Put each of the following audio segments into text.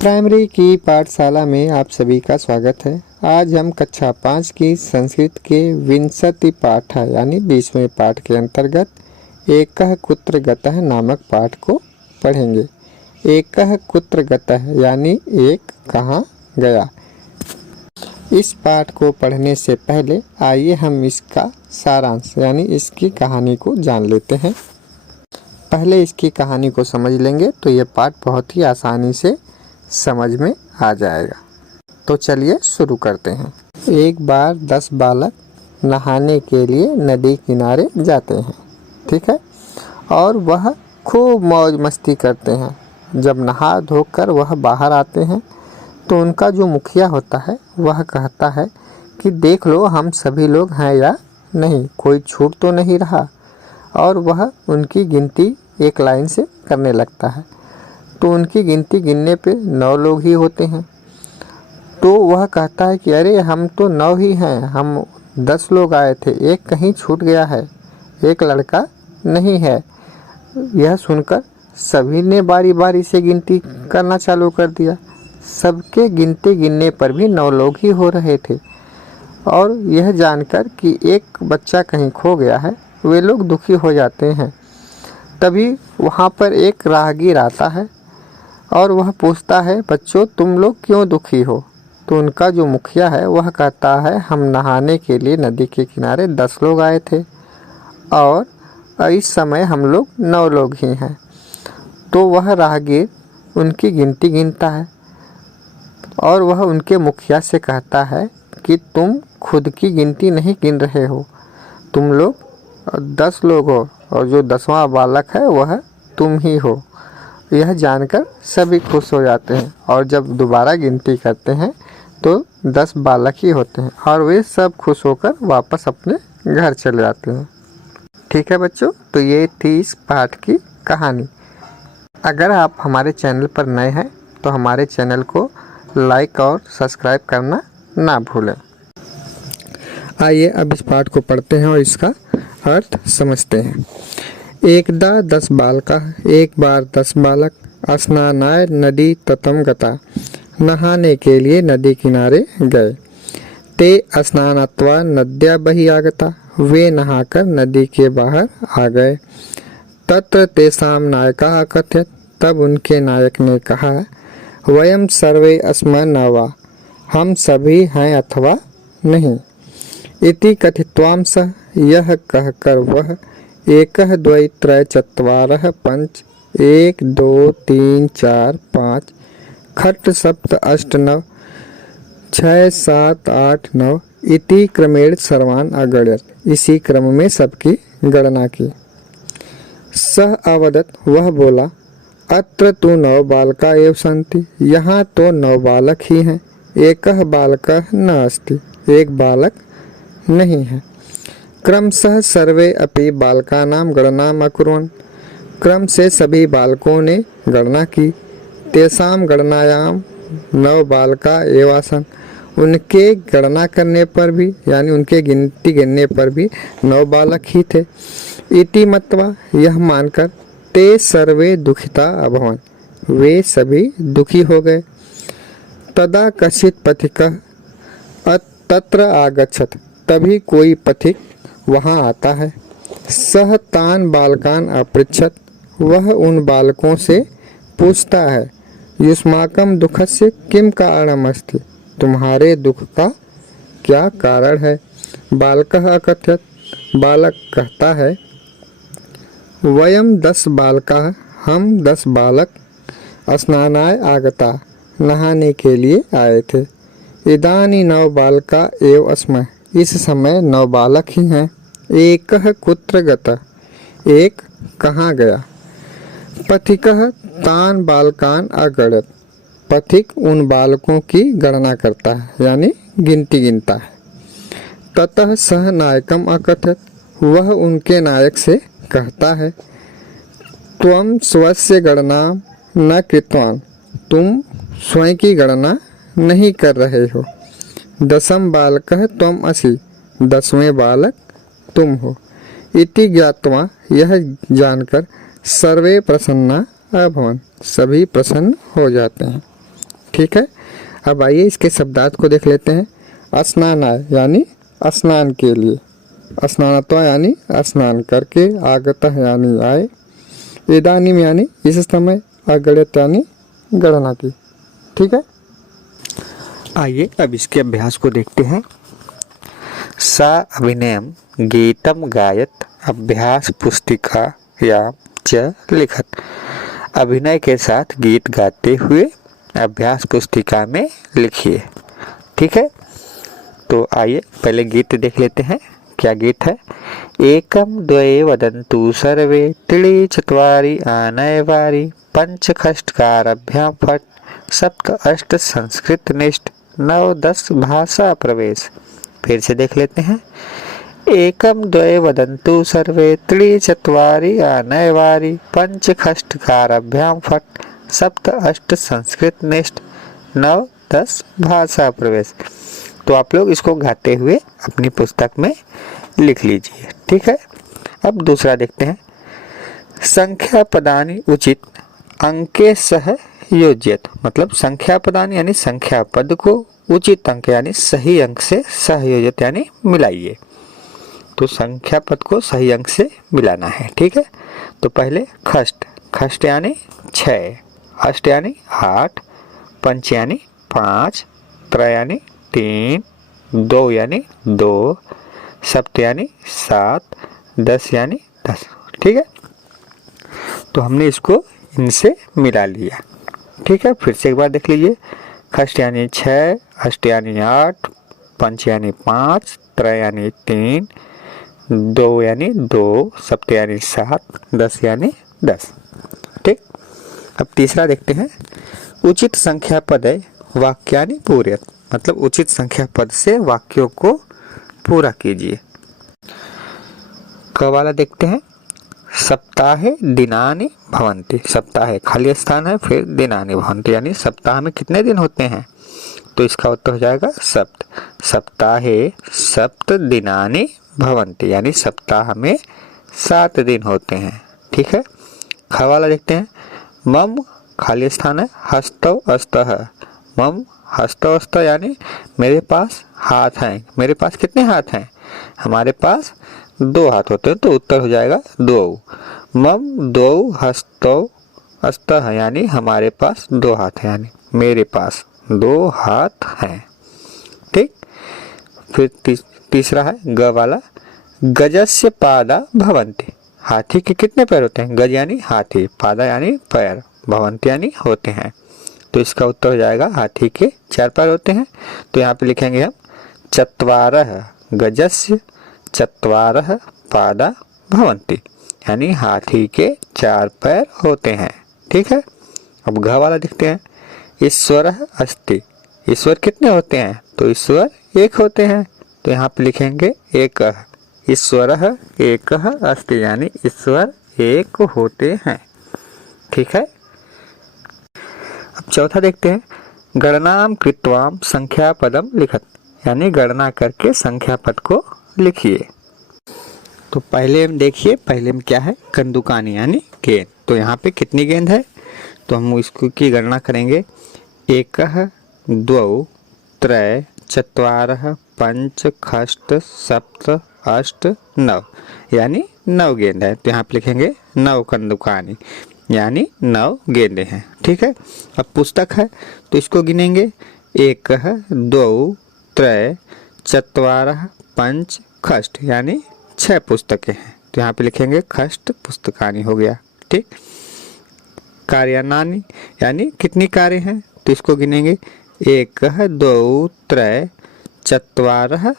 Primary की पाठशाला में आप सभी का स्वागत है। आज हम कक्षा 5 की संस्कृत के विंशति पाठ यानी 20वें पाठ के अंतर्गत एकः कुत्र गतः नामक पाठ को पढ़ेंगे। एकः कुत्र गतः यानी एक कहाँ गया। इस पाठ को पढ़ने से पहले आइए हम इसका सारांश यानी इसकी कहानी को जान लेते हैं। पहले इसकी कहानी को समझ लेंगे तो ये पाठ बहुत ही आसानी से समझ में आ जाएगा। तो चलिए शुरू करते हैं। एक बार 10 बालक नहाने के लिए नदी किनारे जाते हैं, ठीक है, और वह खूब मौज मस्ती करते हैं। जब नहा धोकर वह बाहर आते हैं तो उनका जो मुखिया होता है वह कहता है कि देख लो हम सभी लोग हैं या नहीं, कोई छूट तो नहीं रहा। और वह उनकी गिनती एक लाइन से करने लगता है। तो उनकी गिनती गिनने पे 9 लोग ही होते हैं। तो वह कहता है कि अरे हम तो 9 ही हैं, हम 10 लोग आए थे, एक कहीं छूट गया है, एक लड़का नहीं है। यह सुनकर सभी ने बारी बारी से गिनती करना चालू कर दिया। सबके गिनती गिनने पर भी 9 लोग ही हो रहे थे। और यह जानकर कि एक बच्चा कहीं खो गया है वे लोग दुखी हो जाते हैं। तभी वहाँ पर एक राहगीर आता है और वह पूछता है, बच्चों तुम लोग क्यों दुखी हो। तो उनका जो मुखिया है वह कहता है हम नहाने के लिए नदी के किनारे 10 लोग आए थे और इस समय हम लोग 9 लोग ही हैं। तो वह राहगीर उनकी गिनती गिनता है और वह उनके मुखिया से कहता है कि तुम खुद की गिनती नहीं गिन रहे हो, तुम लोग 10 लोग हो और जो 10वां बालक है वह तुम ही हो। यह जानकर सभी खुश हो जाते हैं और जब दोबारा गिनती करते हैं तो 10 बालक ही होते हैं और वे सब खुश होकर वापस अपने घर चले जाते हैं। ठीक है बच्चों, तो ये थी इस पाठ की कहानी। अगर आप हमारे चैनल पर नए हैं तो हमारे चैनल को लाइक और सब्सक्राइब करना ना भूलें। आइए अब इस पाठ को पढ़ते हैं और इसका अर्थ समझते हैं। एकदा 10 बालकाः एक बार 10 बालक स्नानाय नदी तटं गता नहाने के लिए नदी किनारे गए। ते स्नात्वा नद्या बहिः आगता वे नहाकर नदी के बाहर आ गए। तत्र तेषां नायकः अकथयत् तब उनके नायक ने कहा, वयं सर्वे स्मः न वा, हम सभी हैं अथवा नहीं। इति कथित्वा सः यह कहकर वह एकः द्वै त्रय चत्वारः पंच 1 2 3 4 5 खट् सप्त अष्ट नव 6 7 8 9 इति क्रमेण सर्वान् अगणयत्। इसी क्रम में सबकी गणना की। सः अवदत् वह बोला, अत्र तु 9 बालका एव सन्ति, यहाँ तो 9 बालक ही हैं। एकः बालकः न अस्ति, एक बालक नहीं है। क्रमशः सर्वे अपि बालकानां गणनाम् अकुर्वन्, क्रम से सभी बालकों ने गणना की। तेषां गणनायां 9 बालका एव आसन्, उनके गणना करने पर भी यानी उनके गिनती गिनने पर भी 9 बालक ही थे। इति मत्वा यह मानकर ते सर्वे दुखिता अभवन्, वे सभी दुखी हो गए। तदा कश्चित् पथिकः तत्र आगच्छत्, तभी कोई पथिक वहाँ आता है। सह तान बालकान अपृच्छत्, वह उन बालकों से पूछता है, युष्माकं दुःखस्य किं कारणम् अस्ति, तुम्हारे दुख का क्या कारण है। बालकः अकथयत्, बालक कहता है, वयं 10 बालकाः, हम 10 बालक स्नानाय आगता, नहाने के लिए आए थे। इदानी 9 बालका एव स्मः, इस समय 9 बालक ही हैं। एकः कुत्र गतः, एक कहाँ गया। पथिकः तान बालकान अगणयत्, पथिक उन बालकों की गणना करता है यानी गिनती गिनता है। ततः सह नायकम अकथयत्, वह उनके नायक से कहता है, त्वं स्वस्य गणना न कृतवान्, तुम स्वयं की गणना नहीं कर रहे हो। 10 बालकः त्वम् असि, 10वें बालक तुम हो। इति ज्ञात्वा यह जानकर सर्वे प्रसन्ना अभवन्, सभी प्रसन्न हो जाते हैं। ठीक है। अब आइए इसके शब्दार्थ को देख लेते हैं। स्नानाय यानी स्नान के लिए, स्नानत्वा यानी स्नान करके, आगतः यानी आए, इदानीम यानी इस समय, अगणित यानी गणना की। ठीक है। आइए अब इसके अभ्यास को देखते हैं। सा अभिनयम गीतम गायत अभ्यास पुस्तिका या च लिखत। अभिनय के साथ गीत गाते हुए अभ्यास पुस्तिका में लिखिए। ठीक है। तो आइए पहले गीत देख लेते हैं। क्या गीत है? एकम द्वये वदन्तु सर्वे, त्रीणि चत्वारि आनयवारि, पंच खष्टकारभ्यां फट्, सप्त अष्ट संस्कृत निष्ठ, 9 10 भाषा प्रवेश। फिर से देख लेते हैं। एकम द्वये वदन्तु सर्वे, त्रीणि चत्वारि आनयवारि, पंच खष्टकारभ्यां फट्, सप्त अष्ट संस्कृत निष्ठ, 9 10 भाषा प्रवेश। तो आप लोग इसको गाते हुए अपनी पुस्तक में लिख लीजिए। ठीक है। अब दूसरा देखते हैं। संख्या पदानि उचित अंके सह योज्यत, मतलब संख्या पदानि यानी संख्या पद को उचित अंक यानी सही अंक से सहयोजित यानी मिलाइए। तो संख्या पद को सही अंक से मिलाना है। ठीक है। तो पहले खष्ट, खष्ट यानी 6, अष्ट यानी 8, पंच यानी 5, त्रय यानी 3, 2 यानी 2, सप्त यानी 7, 10 यानी 10। ठीक है। तो हमने इसको इनसे मिला लिया। ठीक है। फिर से एक बार देख लीजिए। खष्ट यानी 6, अष्ट यानी 8, पंच यानी 5, त्रय यानी 3, 2 यानी 2, सप्त यानी 7, 10 यानी 10। ठीक। अब तीसरा देखते हैं। उचित संख्या पद है वाक्यानि पूरयत, मतलब उचित संख्या पद से वाक्यों को पूरा कीजिए। क वाला देखते हैं। सप्ताहे दिनानि भवन्ति, सप्ताह खाली स्थान है, फिर दिनानि भवन्ति यानी सप्ताह में कितने दिन होते हैं? तो इसका उत्तर हो जाएगा सप्त। सप्ताहे सप्त दिनानि भवन्ति यानी सप्ताह में 7 दिन होते हैं। ठीक है। ख वाला देखते हैं। मम खाली स्थान है, हस्तौ अस्तः, मम हस्तौ अस्तः यानी मेरे पास हाथ हैं। मेरे पास कितने हाथ हैं? हमारे पास 2 हाथ होते हैं। तो उत्तर हो जाएगा 2। मम 2 हस्तौ अस्तः यानी हमारे पास 2 हाथ हैं, यानी मेरे पास 2 हाथ हैं। ठीक। फिर तीसरा है ग वाला। गजस्य पादा भवन्ति, हाथी के कितने पैर होते हैं? गज यानी हाथी, पादा यानी पैर, भवन्ति यानी होते हैं। तो इसका उत्तर हो जाएगा हाथी के 4 पैर होते हैं। तो यहाँ पे लिखेंगे हम चत्वारः गजस्य चत्वारः पादा भवन्ति यानी हाथी के 4 पैर होते हैं। ठीक है। अब घ वाला देखते हैं। ईश्वरः अस्ति, ईश्वर कितने होते हैं? तो ईश्वर 1 होते हैं। तो यहाँ पे लिखेंगे एकः, ईश्वरः एकः अस्ति यानी ईश्वर 1 होते हैं। ठीक है। अब चौथा देखते हैं। गणनाम कृत्वाम संख्या पदम लिखत, यानी गणना करके संख्या पद को लिखिए। तो पहले हम देखिए, पहले में क्या है? कंदुकानी यानी गेंद। तो यहाँ पे कितनी गेंद है? तो हम इसको की गणना करेंगे। एकः द्वौ त्रय चत्वारः पंच खष्ट सप्त अष्ट 9 यानी 9 गेंद है। तो यहाँ पे लिखेंगे 9 कंदुकानी यानी 9 गेंदे हैं। ठीक है। अब पुस्तक है तो इसको गिनेंगे। एकः द्वौ त्रय चत्वारः पंच खष्ट यानी 6 पुस्तकें हैं। तो यहाँ पे लिखेंगे खष्ट पुस्तकानी हो गया। ठीक। कार्यानानि यानी कितनी कार्य हैं? तो इसको गिनेंगे। एकः द्वौ त्रय चत्वारः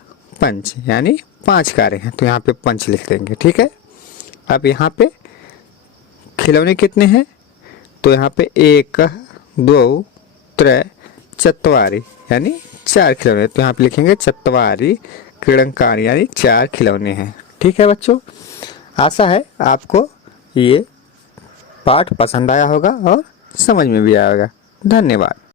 पंच यानी 5 कार्य हैं। तो यहाँ पे पंच लिख देंगे। ठीक है। अब यहाँ पे खिलौने कितने हैं? तो यहाँ पे एकः द्वौ त्रय चत्वारि यानी 4 खिलौने। तो यहाँ पे लिखेंगे चत्वारि क्रीडनकानि यानी 4 खिलौने हैं। ठीक है बच्चों, आशा है आपको ये पाठ पसंद आया होगा और समझ में भी आएगा। धन्यवाद।